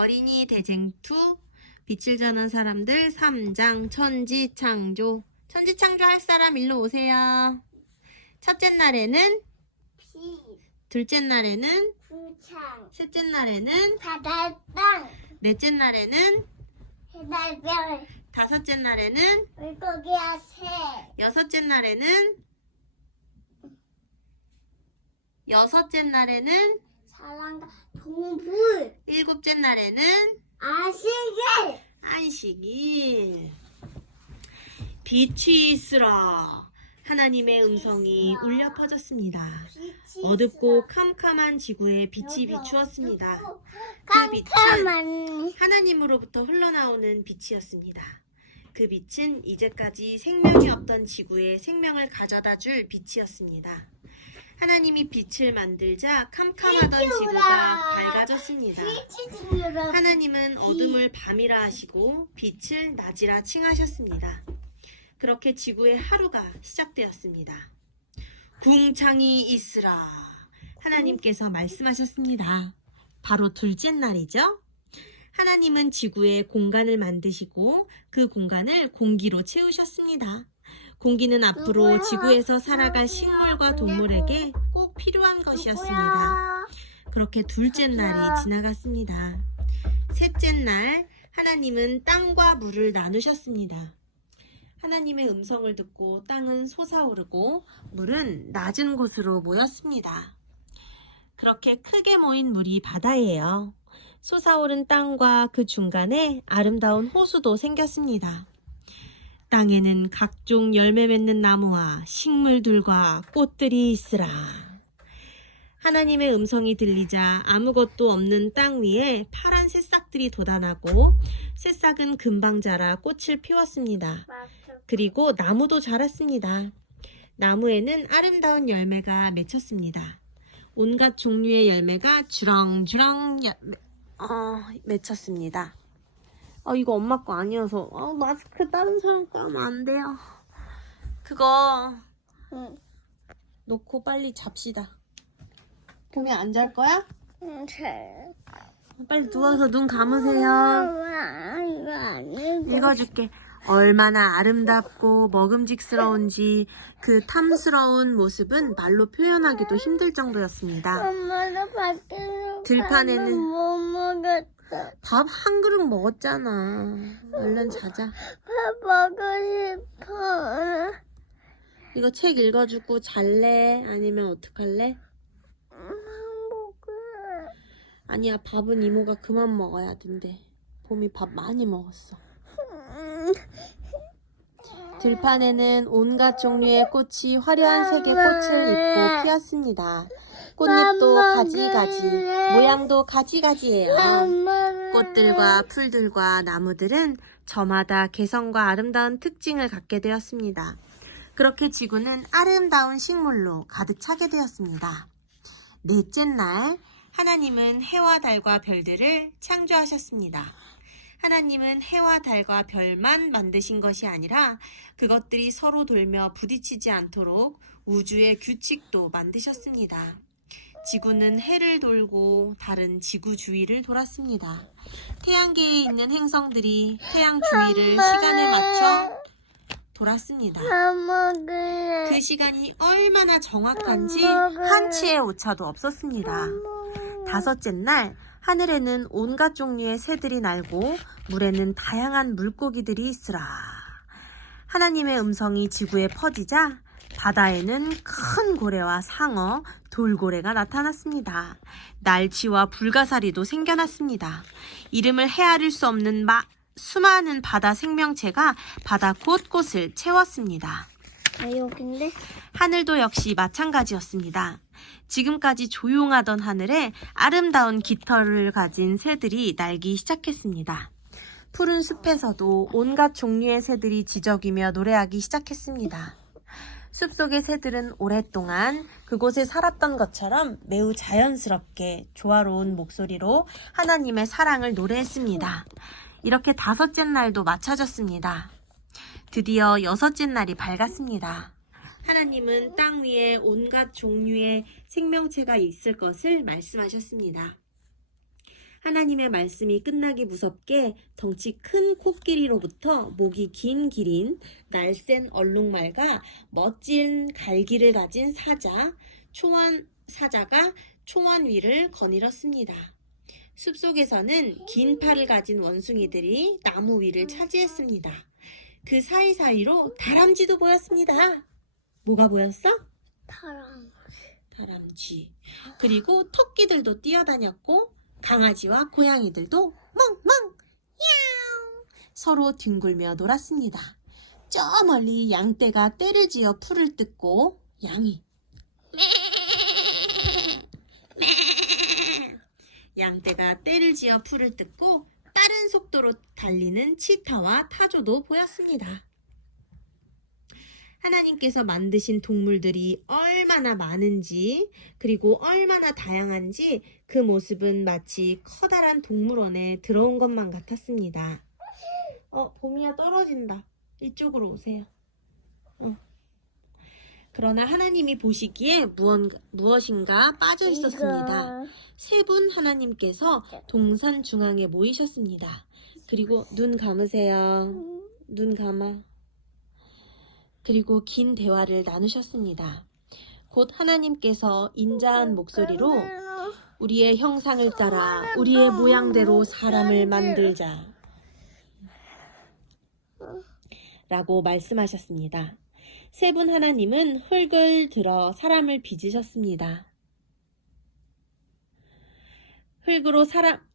어린이 대쟁투, 빛을 전한 사람들 3장, 천지창조. 천지창조 할 사람 일로 오세요. 첫째 날에는 비, 둘째 날에는 풍창, 셋째 날에는 바다, 땅, 넷째 날에는 해달별, 다섯째 날에는 물고기야, 새, 여섯째 날에는 사랑과 동물, 일곱째 날에는 아시게, 안식일. 빛이 있으라. 하나님의 음성이 울려 퍼졌습니다. 어둡고 캄캄한 지구에 빛이 비추었습니다. 그 빛은 깜깜한 하나님으로부터 흘러나오는 빛이었습니다. 그 빛은 이제까지 생명이 없던 지구에 생명을 가져다 줄 빛이었습니다. 하나님이 빛을 만들자 캄캄하던 지구가 밝아졌습니다. 하나님은 어둠을 밤이라 하시고 빛을 낮이라 칭하셨습니다. 그렇게 지구의 하루가 시작되었습니다. 궁창이 있으라. 하나님께서 말씀하셨습니다. 바로 둘째 날이죠. 하나님은 지구에 공간을 만드시고 그 공간을 공기로 채우셨습니다. 공기는 앞으로 지구에서 살아갈 식물과 동물에게 꼭 필요한 것이었습니다. 그렇게 둘째 날이 지나갔습니다. 셋째 날, 하나님은 땅과 물을 나누셨습니다. 하나님의 음성을 듣고 땅은 솟아오르고 물은 낮은 곳으로 모였습니다. 그렇게 크게 모인 물이 바다예요. 솟아오른 땅과 그 중간에 아름다운 호수도 생겼습니다. 땅에는 각종 열매 맺는 나무와 식물들과 꽃들이 있으라. 하나님의 음성이 들리자 아무것도 없는 땅 위에 파란 새싹들이 돋아나고 새싹은 금방 자라 꽃을 피웠습니다. 그리고 나무도 자랐습니다. 나무에는 아름다운 열매가 맺혔습니다. 온갖 종류의 열매가 주렁주렁 맺혔습니다. 이거 엄마 거 아니어서 마스크 다른 사람 거 하면 안 돼요. 그거 놓고 빨리 잡시다. 봄이 안 잘 거야? 빨리 누워서 눈 감으세요. 읽어줄게. 얼마나 아름답고 먹음직스러운지 그 탐스러운 모습은 말로 표현하기도 힘들 정도였습니다. 엄마도 밖에서 들판에는 못 먹었어. 밥 한 그릇 먹었잖아. 얼른 자자. 밥 먹고 싶어. 이거 책 읽어주고 잘래? 아니면 어떡할래? 먹을래. 아니야, 밥은 이모가 그만 먹어야 된대. 봄이 밥 많이 먹었어. 들판에는 온갖 종류의 꽃이 화려한 색의 꽃을 입고 피었습니다. 꽃잎도 가지가지, 모양도 가지가지예요. 꽃들과 풀들과 나무들은 저마다 개성과 아름다운 특징을 갖게 되었습니다. 그렇게 지구는 아름다운 식물로 가득 차게 되었습니다. 넷째 날, 하나님은 해와 달과 별들을 창조하셨습니다. 하나님은 해와 달과 별만 만드신 것이 아니라 그것들이 서로 돌며 부딪히지 않도록 우주의 규칙도 만드셨습니다. 지구는 해를 돌고 달은 지구 주위를 돌았습니다. 태양계에 있는 행성들이 태양 주위를 시간에 맞춰 돌았습니다. 그 시간이 얼마나 정확한지 한치의 오차도 없었습니다. 다섯째 날, 하늘에는 온갖 종류의 새들이 날고 물에는 다양한 물고기들이 있으라. 하나님의 음성이 지구에 퍼지자 바다에는 큰 고래와 상어, 돌고래가 나타났습니다. 날치와 불가사리도 생겨났습니다. 이름을 헤아릴 수 없는 수많은 바다 생명체가 바다 곳곳을 채웠습니다. 여긴데? 하늘도 역시 마찬가지였습니다. 지금까지 조용하던 하늘에 아름다운 깃털을 가진 새들이 날기 시작했습니다. 푸른 숲에서도 온갖 종류의 새들이 지저귀며 노래하기 시작했습니다. 숲속의 새들은 오랫동안 그곳에 살았던 것처럼 매우 자연스럽게 조화로운 목소리로 하나님의 사랑을 노래했습니다. 이렇게 다섯째 날도 마쳐졌습니다. 드디어 여섯째 날이 밝았습니다. 하나님은 땅 위에 온갖 종류의 생명체가 있을 것을 말씀하셨습니다. 하나님의 말씀이 끝나기 무섭게 덩치 큰 코끼리로부터 목이 긴 기린, 날쌘 얼룩말과 멋진 갈기를 가진 사자가 초원 위를 거닐었습니다. 숲속에서는 긴 팔을 가진 원숭이들이 나무 위를 차지했습니다. 그 사이사이로 다람쥐도 보였습니다. 뭐가 보였어? 다람쥐. 그리고 토끼들도 뛰어다녔고 강아지와 고양이들도 멍멍 야옹 서로 뒹굴며 놀았습니다. 저 멀리 양떼가 떼를 지어 풀을 뜯고 양이 양떼가 떼를 지어 풀을 뜯고 빠른 속도로 달리는 치타와 타조도 보였습니다. 하나님께서 만드신 동물들이 얼마나 많은지 그리고 얼마나 다양한지 그 모습은 마치 커다란 동물원에 들어온 것만 같았습니다. 봄이야 떨어진다. 이쪽으로 오세요. 그러나 하나님이 보시기에 무엇인가 빠져 있었습니다. 세 분 하나님께서 동산 중앙에 모이셨습니다. 그리고 눈 감으세요. 눈 감아. 그리고 긴 대화를 나누셨습니다. 곧 하나님께서 인자한 목소리로 우리의 형상을 따라 우리의 모양대로 사람을 만들자 라고 말씀하셨습니다. 세 분 하나님은 흙을 들어 사람을 빚으셨습니다.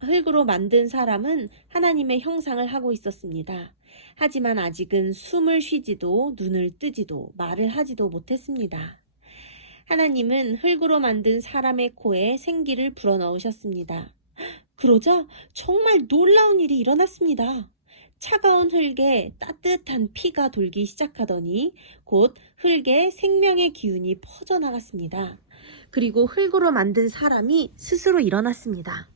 흙으로 만든 사람은 하나님의 형상을 하고 있었습니다. 하지만 아직은 숨을 쉬지도 눈을 뜨지도 말을 하지도 못했습니다. 하나님은 흙으로 만든 사람의 코에 생기를 불어넣으셨습니다. 그러자 정말 놀라운 일이 일어났습니다. 차가운 흙에 따뜻한 피가 돌기 시작하더니 곧 흙에 생명의 기운이 퍼져나갔습니다. 그리고 흙으로 만든 사람이 스스로 일어났습니다.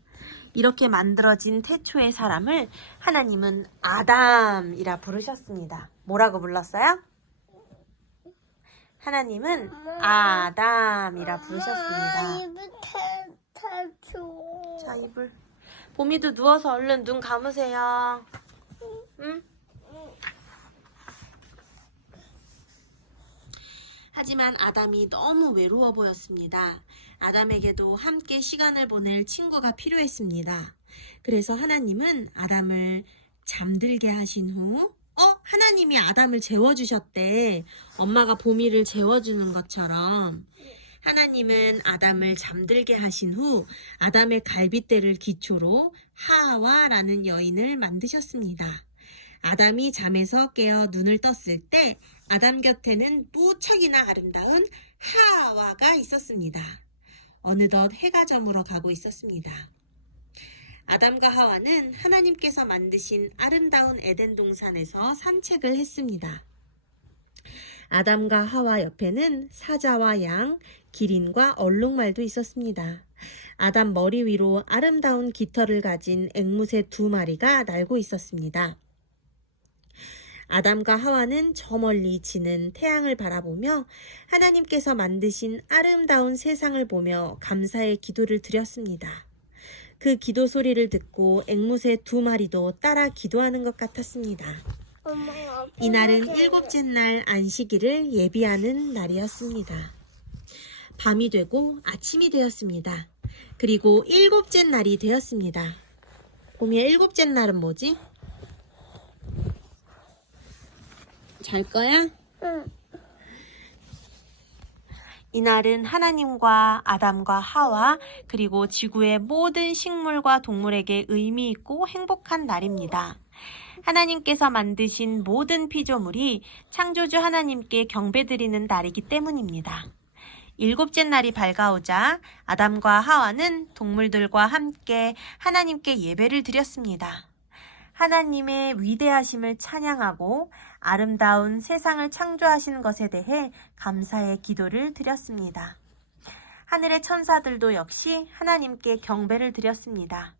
이렇게 만들어진 태초의 사람을 하나님은 아담이라 부르셨습니다. 뭐라고 불렀어요? 하나님은 아담이라 부르셨습니다. 자, 이불. 봄이도 누워서 얼른 눈 감으세요. 응? 하지만 아담이 너무 외로워 보였습니다. 아담에게도 함께 시간을 보낼 친구가 필요했습니다. 그래서 하나님은 아담을 잠들게 하신 후 하나님이 아담을 재워주셨대. 엄마가 봄이를 재워주는 것처럼 하나님은 아담을 잠들게 하신 후 아담의 갈빗대를 기초로 하와라는 여인을 만드셨습니다. 아담이 잠에서 깨어 눈을 떴을 때 아담 곁에는 무척이나 아름다운 하와가 있었습니다. 어느덧 해가 저물어 가고 있었습니다. 아담과 하와는 하나님께서 만드신 아름다운 에덴 동산에서 산책을 했습니다. 아담과 하와 옆에는 사자와 양, 기린과 얼룩말도 있었습니다. 아담 머리 위로 아름다운 깃털을 가진 앵무새 2마리가 날고 있었습니다. 아담과 하와는 저 멀리 지는 태양을 바라보며 하나님께서 만드신 아름다운 세상을 보며 감사의 기도를 드렸습니다. 그 기도 소리를 듣고 앵무새 2마리도 따라 기도하는 것 같았습니다. 이날은 7째 날 안식일을 예비하는 날이었습니다. 밤이 되고 아침이 되었습니다. 그리고 7째 날이 되었습니다. 봄이야, 7째 날은 뭐지? 잘 거야? 응. 이날은 하나님과 아담과 하와 그리고 지구의 모든 식물과 동물에게 의미 있고 행복한 날입니다. 하나님께서 만드신 모든 피조물이 창조주 하나님께 경배드리는 날이기 때문입니다. 7째 날이 밝아오자 아담과 하와는 동물들과 함께 하나님께 예배를 드렸습니다. 하나님의 위대하심을 찬양하고 아름다운 세상을 창조하신 것에 대해 감사의 기도를 드렸습니다. 하늘의 천사들도 역시 하나님께 경배를 드렸습니다.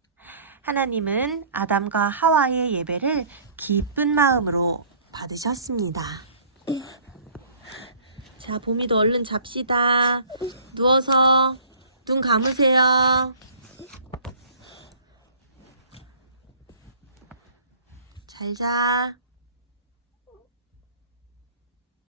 하나님은 아담과 하와의 예배를 기쁜 마음으로 받으셨습니다. 자, 봄이도 얼른 잡시다. 누워서 눈 감으세요. 잘 자.